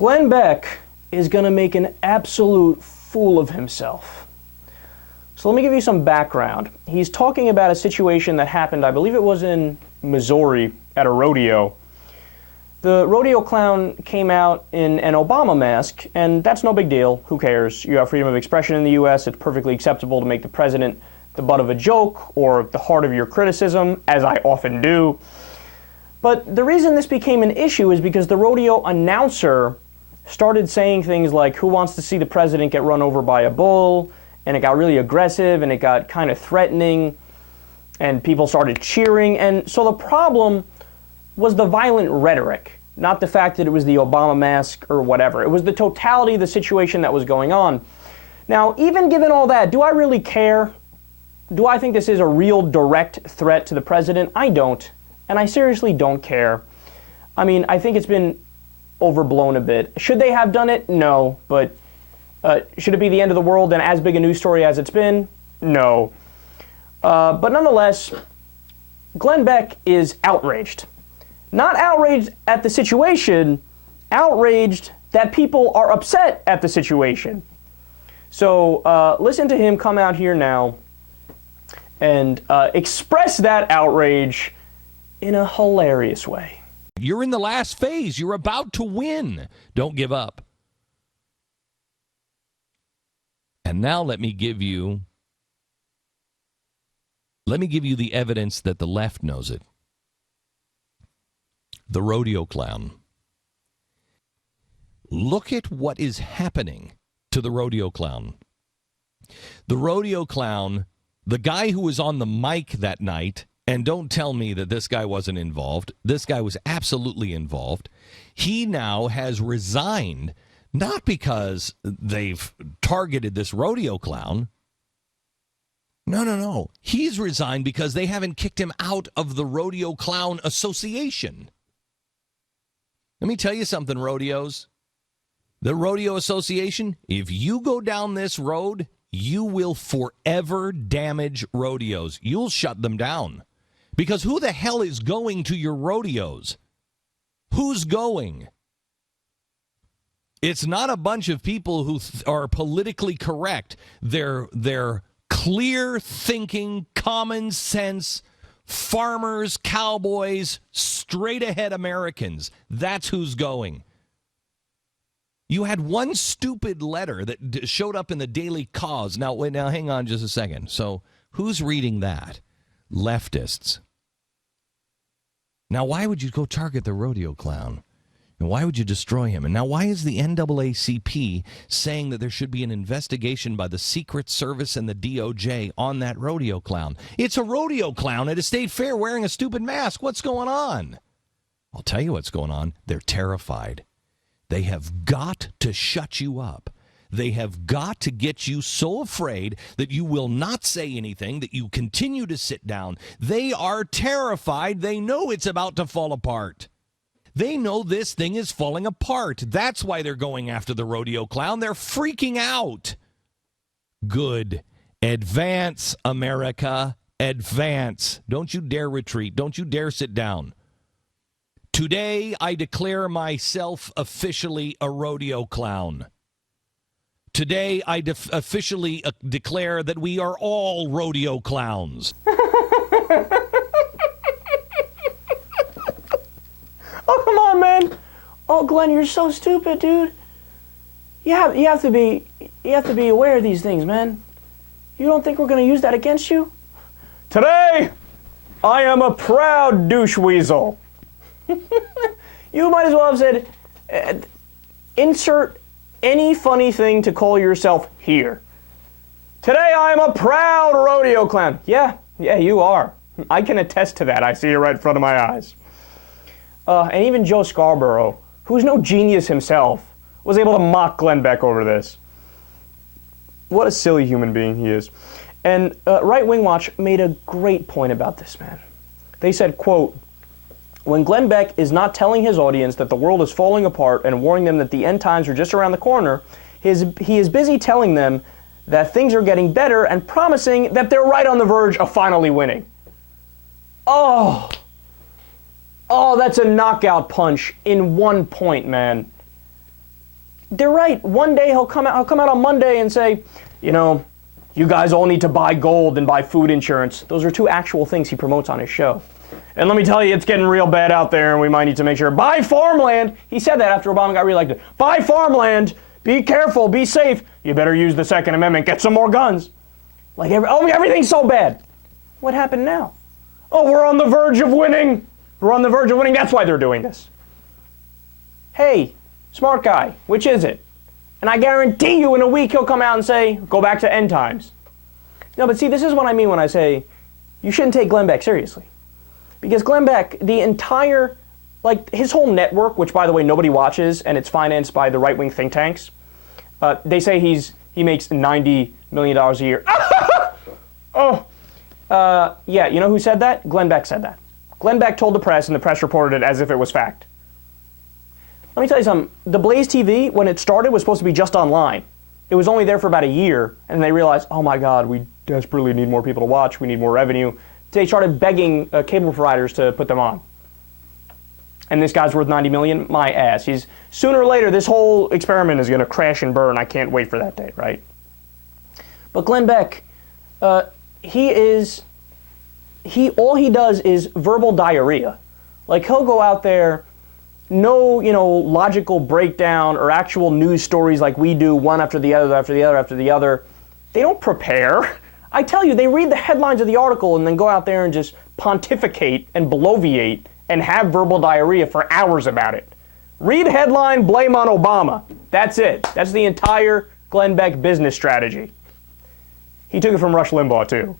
Glenn Beck is going to make an absolute fool of himself. So let me give you some background. He's talking about a situation that happened, I believe it was in Missouri, at a rodeo. The rodeo clown came out in an Obama mask, and that's no big deal. Who cares? You have freedom of expression in the U.S. It's perfectly acceptable to make the president the butt of a joke or the heart of your criticism, as I often do. But the reason this became an issue is because the rodeo announcer started saying things like, who wants to see the president get run over by a bull? And it got really aggressive, and it got kind of threatening, and people started cheering. And so the problem was the violent rhetoric, not the fact that it was the Obama mask or whatever. It was the totality of the situation that was going on. Now, even given all that, do I really care? Do I think this is a real direct threat to the president? I don't. And I seriously don't care. I mean, I think it's been overblown a bit. Should they have done it? No. But should it be the end of the world and as big a news story as it's been? No. But nonetheless, Glenn Beck is outraged. Not outraged at the situation, outraged that people are upset at the situation. So listen to him come out here now and express that outrage in a hilarious way. You're in the last phase. You're about to win. Don't give up. And now let me give you the evidence that the left knows it. The rodeo clown. Look at what is happening to the rodeo clown. The rodeo clown, the guy who was on the mic that night, and don't tell me that this guy wasn't involved. This guy was absolutely involved. He now has resigned, not because they've targeted this rodeo clown. No. He's resigned because they haven't kicked him out of the Rodeo Clown Association. Let me tell you something, rodeos. The Rodeo Association, if you go down this road, you will forever damage rodeos. You'll shut them down. Because who the hell is going to your rodeos? Who's going? It's not a bunch of people who are politically correct. They're clear-thinking, common-sense farmers, cowboys, straight-ahead Americans. That's who's going. You had one stupid letter that showed up in the Daily Cause. Now, hang on just a second. So who's reading that? Leftists. Now, why would you go target the rodeo clown? And why would you destroy him? And now why is the NAACP saying that there should be an investigation by the Secret Service and the DOJ on that rodeo clown? It's a rodeo clown at a state fair wearing a stupid mask. What's going on? I'll tell you what's going on. They're terrified. They have got to shut you up. They have got to get you so afraid that you will not say anything, that you continue to sit down. They are terrified. They know it's about to fall apart. They know this thing is falling apart. That's why they're going after the rodeo clown. They're freaking out. Good. Advance, America. Advance. Don't you dare retreat. Don't you dare sit down. Today, I declare myself officially a rodeo clown. Today, I officially declare that we are all rodeo clowns. Oh, come on, man. Oh, Glenn, you're so stupid, dude. You have to be aware of these things, man. You don't think we're going to use that against you? Today, I am a proud douche weasel. You might as well have said, insert any funny thing to call yourself here. Today, I am a proud rodeo clown. Yeah, you are. I can attest to that. I see it right in front of my eyes. And even Joe Scarborough, who's no genius himself, was able to mock Glenn Beck over this. What a silly human being he is. And Right Wing Watch made a great point about this, man. They said, quote, when Glenn Beck is not telling his audience that the world is falling apart and warning them that the end times are just around the corner, he is busy telling them that things are getting better and promising that they're right on the verge of finally winning. Oh, that's a knockout punch in one point, man. They're right. One day he'll come out on Monday and say, you know, you guys all need to buy gold and buy food insurance. Those are two actual things he promotes on his show. And let me tell you, it's getting real bad out there, and we might need to make sure. Buy farmland. He said that after Obama got reelected. Buy farmland. Be careful. Be safe. You better use the Second Amendment. Get some more guns. Like, everything's so bad. What happened now? Oh, we're on the verge of winning. We're on the verge of winning. That's why they're doing this. Hey, smart guy, which is it? And I guarantee you in a week he'll come out and say, go back to end times. No, but see, this is what I mean when I say you shouldn't take Glenn Beck seriously. Because Glenn Beck, the entire, like his whole network, which by the way nobody watches, and it's financed by the right-wing think tanks, they say he makes $90 million a year. Yeah, you know who said that? Glenn Beck said that. Glenn Beck told the press, and the press reported it as if it was fact. Let me tell you something. The Blaze TV, when it started, was supposed to be just online. It was only there for about a year, and they realized, oh my God, we desperately need more people to watch. We need more revenue. They started begging cable providers to put them on. And this guy's worth $90 million? My ass. Sooner or later, this whole experiment is going to crash and burn. I can't wait for that day, right? But Glenn Beck, all he does is verbal diarrhea. Like, he'll go out there, no, logical breakdown or actual news stories like we do, one after the other, after the other, after the other. They don't prepare. I tell you, they read the headlines of the article and then go out there and just pontificate and bloviate and have verbal diarrhea for hours about it. Read headline, blame on Obama. That's it. That's the entire Glenn Beck business strategy. He took it from Rush Limbaugh, too.